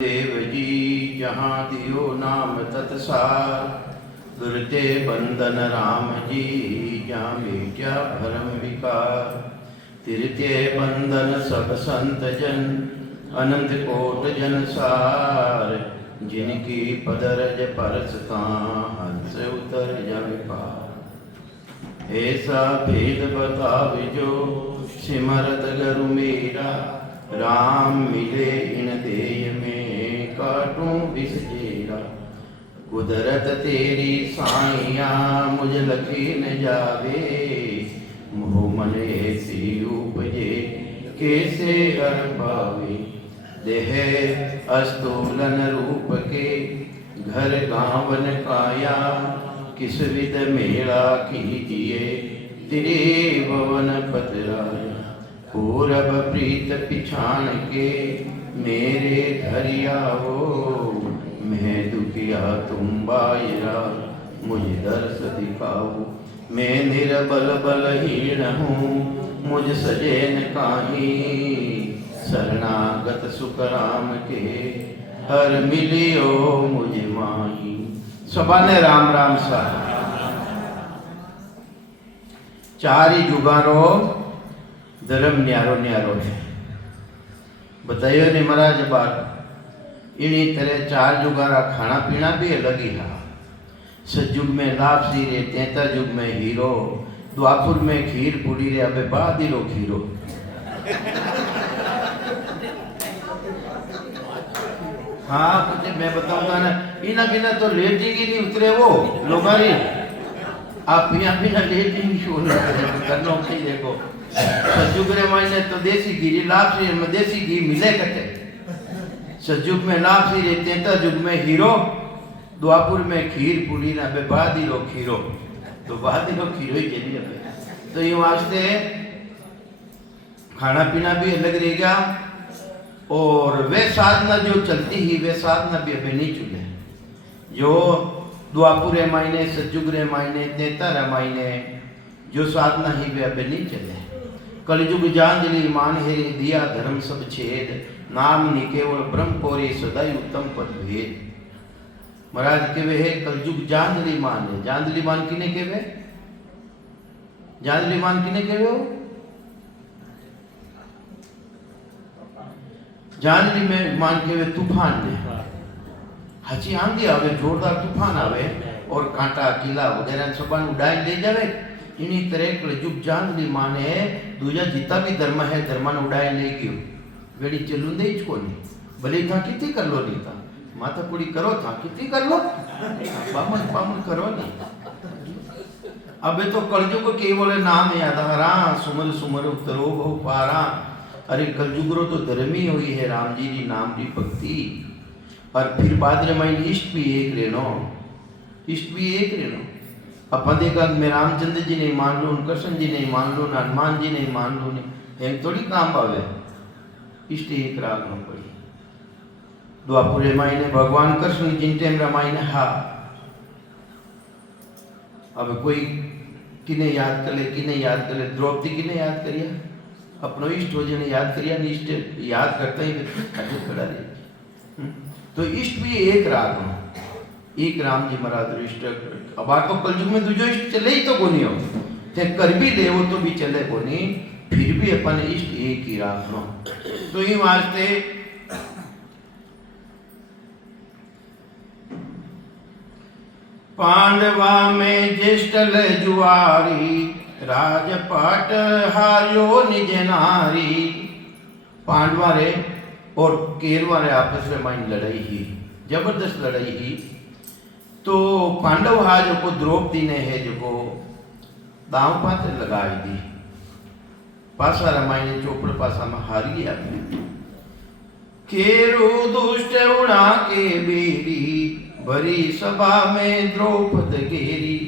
देव जी जहाँ दियो नाम तत्सार, दुर्ते बंदन राम जी जहाँ मिट्या भरम विकार। तिरते बंदन सब संत जन, अनंत कोट जन सार। जिनकी पदरज परसता हंस उतर जग पार। ऐसा भेद बताविजो सिमरत गरु मेरा, राम मिले इन देय में काटूं विष जेरा। कुदरत तेरी साइया मुझ लखी न जावे, मोह मन ऐसी उपजे कैसे हर पावे। देह अस्तूलन रूप के घर गावन काया, किस विध मेला कीजिए त्रिभुवन पतराया। पूरब प्रीत पिछाण के मेरे घर आओ, मैं दुखिया तुम बायरा मुझ दर्श दिखाओ। मैं निर्बल बलहीन हूँ मुझ सजैन काही, शरणागत सुख राम के हर मिलियो मुझ माही। सबाने राम राम सा चारी जुगारो धर्म न्यारो न्यारो है। बताइयो ने महाराज बात इन्हीं तरह चार जुगारा खाना पीना भी अलग ही है। सतयुग में लापसी रे, तेता युग में हीरो, द्वापुर में खीर पूरी रे, अबे बादिरो खीरो। हाँ कुछ मैं बताऊंगा ना, इना बिना तो लेटिंग ही नहीं उतरे वो लोगारी। आप यहाँ बिना लेटिंग शो करना चाहिए। देखो सतयुग रे मायने तो देसी घी, लापसी में देसी घी मिले कटे। सतयुग में लापसी रे, तेता युग में हीरो, द्वापुर में खीर पूरी ना बे बादिरो खीरो। तो बादिरो खीरो ही चलिए। तो ये वास्ते खाना पीना भी अलग रहेगा, और वे साधना जो चलती ही वे साधना भी अभी नहीं चुने। जो द्वापुर मायने, सतयुग रे मायने, तेता रे मायने जो साधना ही वे अभी नहीं चले। कलयुग जांजलि मान हेरे, दिया धर्म सब छेद, नाम नि केवल ब्रह्म कोरे सदाई उत्तम पद भेद। महाराज केवे है कलयुग जांजलि मान है। जांजलि मान किने केवे? जांजलि मान किने केवे हो? जांजलि में मान केवे तूफान ने। हची आंधी आवे, जोरदार तूफान आवे और कांटा किला वगैरह सब उड़ाई ले जावे। इन्हीं तरह कलयुग जांजलि माने दूजा जितना भी धर्म है धर्म उड़ाई ले गयो। वेड़ी चलूंदे ही कोनी, भले था कितनी कर लो नहीं था, माता पूरी करो था कितनी कर लो, बामन बामन करो नहीं। अबे तो कलयुग केवल नाम याद हरा, सुमर सुमर उतरो बहु पारा। अरे कलयुग रो तो धर्म ही हुई है राम जी की नाम की भक्ति। और फिर बाद रे माइन इष्ट भी एक रेनो, इष्ट भी एक रेनो। अपन देखा मैं रामचंद्र जी नहीं मान लो, कृष्ण जी नहीं मान लो, हनुमान जी नहीं मान लो, नहीं एक थोड़ी काम पावे। इष्ट एक राग न पड़ी। द्वापुरे मायने भगवान कृष्ण जिन टाइम रामायण हा। अब कोई किने याद कर ले, किने याद कर ले, द्रौपदी किने याद करिया, अपनो इष्ट हो जने याद करिया, इष्ट याद करता ही खड़ा रहे। तो इष्ट भी एक राग हो, एक राम जी महाराज इष्ट। अब तो कलयुग में दूजो इष्ट चले ही तो कोनी हो, थे कर भी ले वो तो भी चले कोनी, फिर भी अपन इष्ट एक ही राखनो। तो ये वास्ते पांडवा में ज्येष्ठ जुआरी, राजपाट हारियो निज नारी। पांडवा रे और केरवा रे आपस में माइन लड़ाई ही, जबरदस्त लड़ाई ही। तो पांडव हा जो को द्रौपदी ने है जो को दाव पात्र लगाई दी, पासा रामायण चोपड़ पासा में हार गया। केरु दुष्ट उड़ा के बेरी, भरी सभा में द्रौपद गेरी।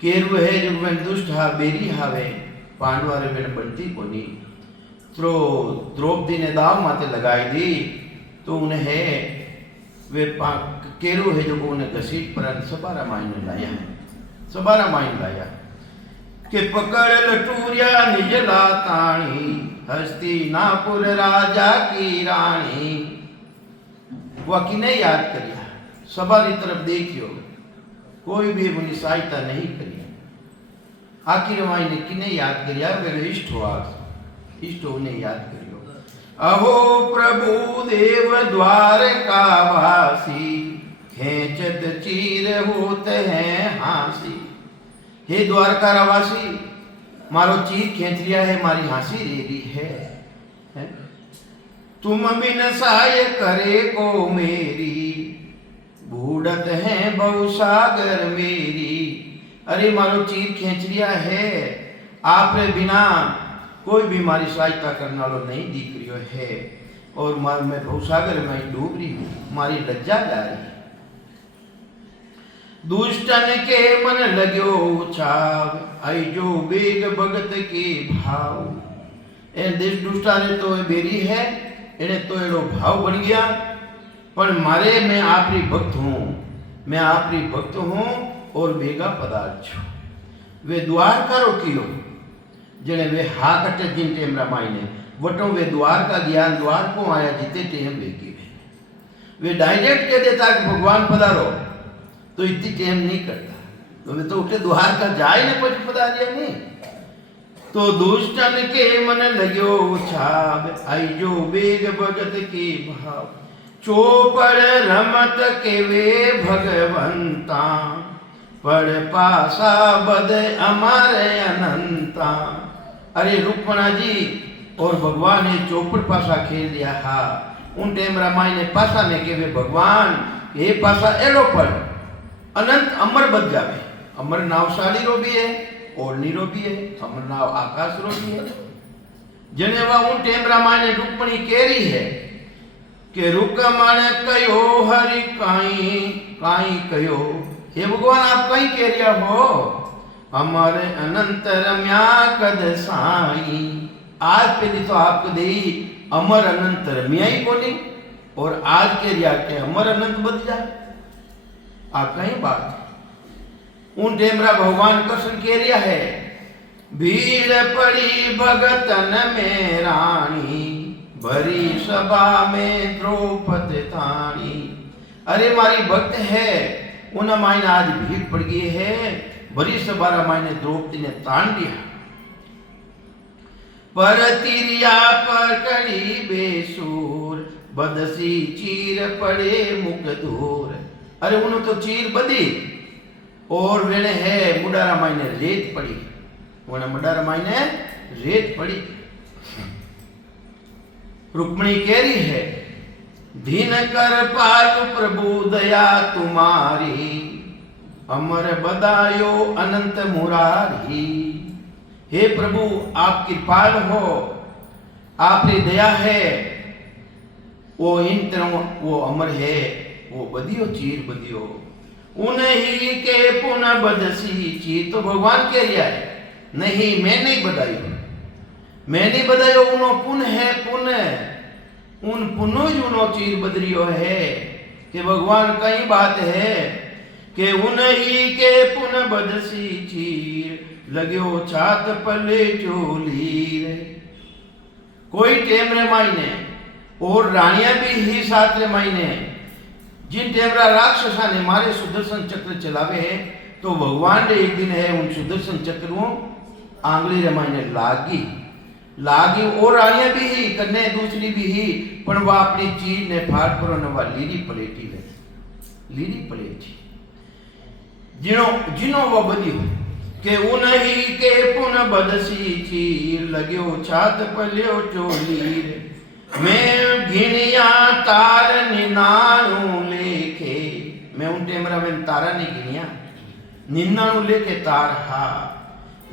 केरु है जो में दुष्ट हा बेरी हावे, पांडवा रे बेन बनती कोनी। तो द्रौपदी ने दाव माते लगाई दी। तो उन्हें वे केरु है जो को उन्हें घसीट पर सभा रामायण लाया, सभा रामायण लाया के पकड़ लटूरिया निज लाताणी, हस्तिनापुर राजा की रानी। वह किने याद करिया सवारी तरफ देखियो कोई भी उनकी सहायता नहीं करी। आखिर माई ने किने याद करिया मेरे इष्ट इष्टो ने याद करियो। अहो प्रभु देव द्वारका वासी खेचत चीर होत है हासी। हे द्वारका वासी मारो चीर खेच रिया है मारी हासी ले रही है? तुम बिन सहाय करे को मेरी बूढ़त है बहु सागर मेरी। अरे मारो चीर खेच रिया है आप बिना कोई भी मारी सहायता करने वालों नहीं दिख रही है और मैं बहु सागर में डूब रही हूँ मारी लज्जा जा रही। दुष्टन के मन लगो छाव आई जो वेग भगत के भाव। ए देश दुष्टा ने तो बेरी है एने तो एड़ो भाव बन गया पर मारे मैं आपरी भक्त हूँ और बेगा पदार्थ छू। वे द्वार का रोकियो जने वे हा कटे जिन टेम रामाई ने वटो वे द्वार का ज्ञान द्वार को आया जीते टेम बेगी वे डायरेक्ट कह देता कि भगवान पधारो तो इतनी टेम नहीं करता तो वे तो उठे द्वार का जाए ने कुछ पधारिया नहीं। तो दुष्टन के मन लगो छाव आई जो वेग भगत के भाव। चोपड़ रमत के वे भगवंता पड़ पासा बद अमारे अनंता। अरे रुक्मणा जी और भगवान ने चौपड़ पासा खेल दिया हा उन टेम रामायण ने पासा में के वे भगवान ये पासा एलो पर अनंत अमर बद जावे। अमर नावशाली रो भी है और नीरो भी है अमर नाव आकाश रो भी है। जने वा उन टेम रामायण ने रुक्मणी केरी है कि रुक्मण कयो हरि काई काई कयो। हे भगवान आप कहीं कह रिया हो हमारे अनंत रम्या कद साई। आज पहली तो आपको दे अमर अनंत रम्या ही बोली और आज के रिया के अमर अनंत बद जा आप कहीं बात उन टेमरा भगवान कृष्ण कह रिया है। भीड़ पड़ी भगतन में रानी भरी सभा में द्रौपदी तानी। अरे मारी भक्त है उन मायने आज भीड़ पड़ गई है भरी सभा मायने द्रौपदी ने तान दिया। पर तिरिया पर कड़ी बेसूर बदसी चीर पड़े मुख दूर। अरे उन्होंने तो चीर बदी और वेणे है मुडारा मायने रेत पड़ी उन्हें मुडारा मायने रेत पड़ी। रुक्मणी कह रही है दीन कर पायो प्रभु दया तुम्हारी अमर बदायो अनंत मुरारी। हे प्रभु आप कृपाल हो आपकी दया है वो इन तरह वो अमर है वो बदियो चीर बदियो उन्हीं के पुनः बदसी चीर। तो भगवान कह रहा है नहीं मैं नहीं बधायो उनो पुन है पुनः उन पुनो जुनो चीर बदरियो है कि भगवान कई बात है कि उन्हीं के पुन बदसी चीर लगो छात पले चोली। कोई टेम रे मायने और रानियां भी ही साथ रे मायने जिन टेमरा राक्षसा ने मारे सुदर्शन चक्र चलावे है तो भगवान ने एक दिन है उन सुदर्शन चक्रों आंगली रे मायने लागी और रानियां भी ही कन्ने दूसरी भी ही पर वह अपनी चीज ने फाड़ पर नवा लीरी पलेटी जिनो वो बदियो के उन्हीं के पुन बदसी चीर लगो छात पल्यो चोलीर। मैं घिनिया तार निनाणु लेखे मैं उन टेमरा में तारा नहीं गिनिया निनाणु लेके तार हा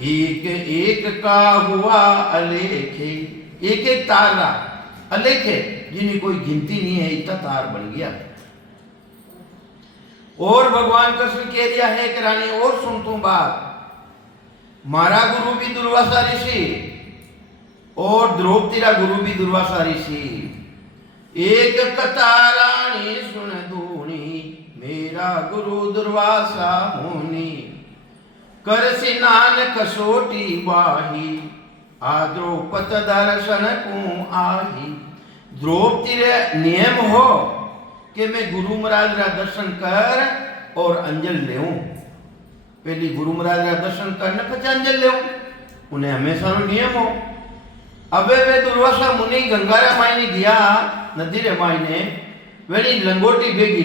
एक एक का हुआ अलेखे। एक एक तारा अलेखे जिन्हें कोई गिनती नहीं है इतना तार बन गया। और भगवान कृष्ण कह दिया है कि रानी और सुन तू बात मारा गुरु भी दुर्वासा ऋषि और द्रौपदी का गुरु भी दुर्वासा ऋषि। एक कथा रानी सुन दूनी मेरा गुरु दुर्वासा मुनि कर सिनान कसोटी बाही द्रौपद दर्शन को आही। द्रौपदी रे नियम हो कि मैं गुरु महाराज रा दर्शन कर और अंजल लेऊं। पहली गुरु महाराज रा दर्शन करने પછી अंजल लेऊं, उन्हें हमेशा रो नियम हो। अबे वे दुर्वासा मुनि गंगारा मायने गया नदी रे मायने वेली लंगोटी बेगी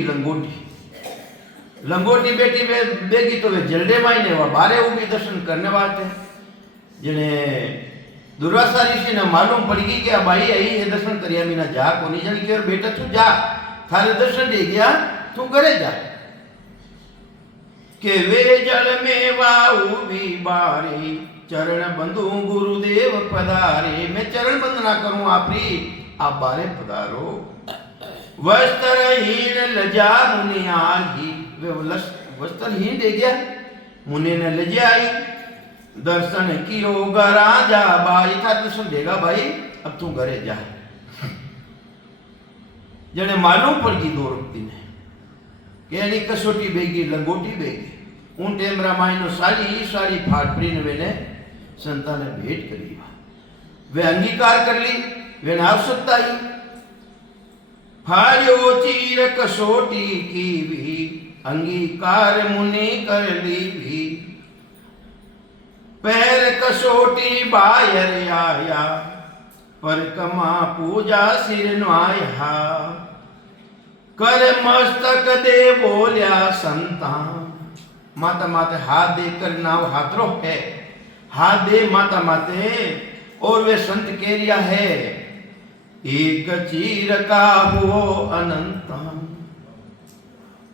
लंगोटी बेटी बेगी तो वे जल्दे मायने वा बारे उभी दर्शन करने वास्ते जने दुर्वासा ऋषि ने मालूम पड़ गई कि भाई आई है दर्शन करिया मीना जा कोनी जन की और बेटा तू जा थारे दर्शन दे गया तू करे जा के वे जल में वाऊ भी बारी चरण बंधु गुरुदेव पधारे। मैं चरण बंदना करूं आपरी आप बारे पधारो। वस्त्रहीन लजा मुनि आही वे वस्त्रहीन दे गया मुनि ने लजाई दर्शन कियो गरा जा भाई था दर्शन देगा भाई अब तू घरे जा। जने मालूम पड़ गई दो रुपती ने कि यानी कसोटी बेगी लंगोटी बेगी उन टेम रामायण सारी फाटपरी ने वेने संता ने भेंट करी वे अंगीकार कर ली वे आवश्यकता ही फाड़ियो चीर कसोटी की भी अंगीकार मुनि कर ली भी पैर कसोटी बायर आया पर कमा पूजा सिर न्वाया कर मस्तक दे बोलिया संतान माता माते हाथ देकर नाव हाथरो है हाथ दे माता माते और वे संत केरिया है एक चीर का हो अनंत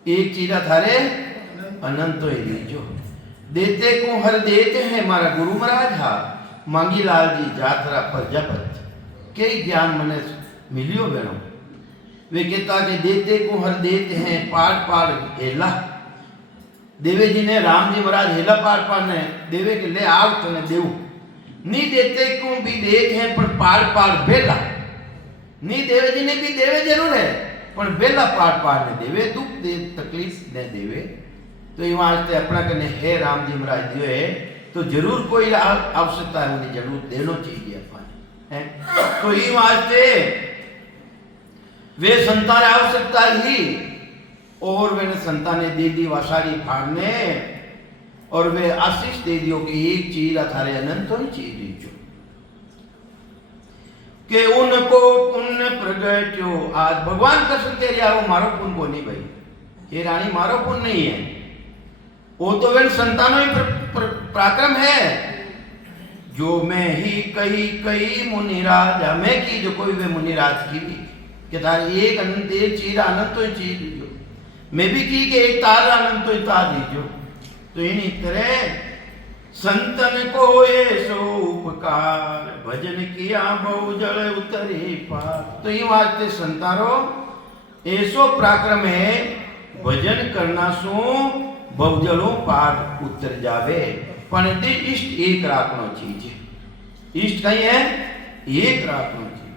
एक चीरा थारे अनंत ही लीजो देते को हर देते हैं मारा गुरु महाराज हा मांगी लाल जी जात्रा प्रजापत कई ज्ञान मने मिलियो बेनो वे कहता कि देते को हर देते हैं पाठ पाठ हेला देवे जी ने राम जी महाराज हेला पाठ पाठ ने देवे के ले आव तने देव नी देते को भी देते हैं पर पाठ पाठ बेला नी देवे जी ने भी देवे जरूर है पर बेला पाठ पाठ ने देवे दुख दे तकलीफ ने देवे तो ये वास्ते अपना कने है राम जी महाराज दियो है तो जरूर कोई आवश्यकता है उन्हें जरूर देना चाहिए अपन है तो ये वास्ते वे संतान आवश्यकता ही और वे संतान ने दे दी वासारी फाड़ने और वे आशीष दे दियो कि एक चीज थारे अनंत ही चीज दीजो के उनको पुण्य प्रगट्यो आज भगवान कृष्ण कह रहा वो मारो पुण्य को नहीं भाई ये रानी मारो पुण्य नहीं है वो तो वे संतानों ही पराक्रम है जो मैं ही कही मुनिराज मैं की जो कोई वे मुनिराज की भी कि तार एक अनंत एक चीज अनंत ही चीज दीजो मैं भी की कि एक तार अनंत ही तार दीजो तो इन्हीं तरह संतन को ऐसो उपकार भजन किया बहु जल उतरे पार तो ये वास्ते संतारो ऐसो पराक्रम है भजन करना सो बहुजलों पार उतर जावे पण ते इष्ट एक राखनो चीज इष्ट कहीं है एक राखनो चीज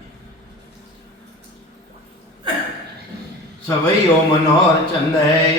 सवैयो मनोहर चंद है